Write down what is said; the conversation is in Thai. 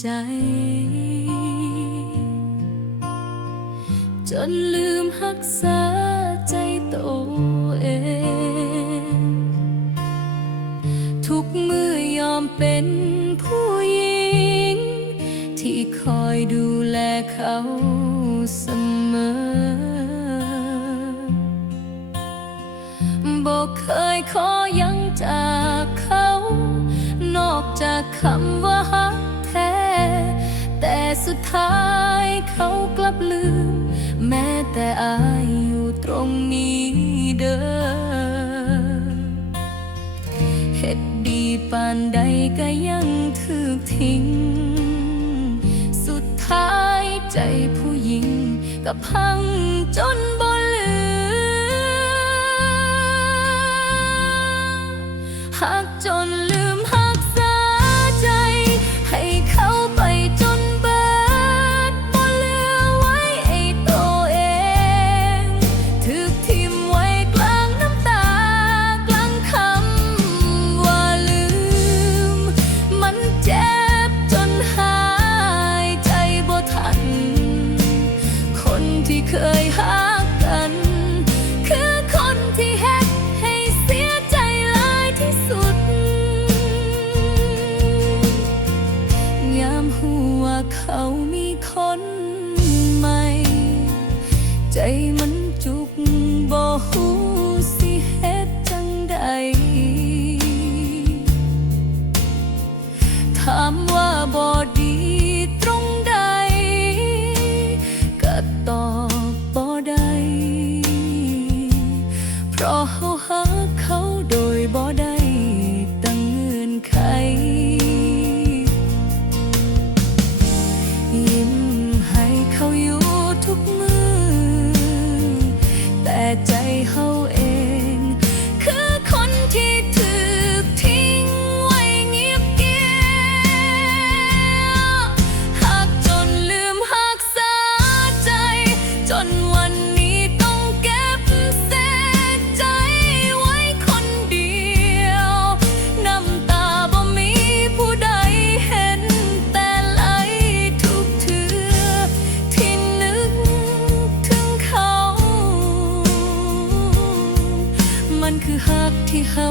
ใจ จนลืมหักษาใจตัวเอง ทุกมือยอมเป็นผู้หญิง ที่คอยดูแลเขาเสมอบอกเคยขอยังจากเขา นอกจากคำว่า ท้ายเขากลับลืม แม้แต่อายอยู่ตรงนี้เด้อเฮ็ดดีปานใดก็ยังถูกทิ้ง สุดท้ายใจผู้หญิงก็พังจนบ่เหลือหากจน ที่เคยหักกัน คือคนที่เฮ็ดให้เสียใจหลายที่สุด ยามหัวเขามีคนใหม่ ใจ ใจเฮา หั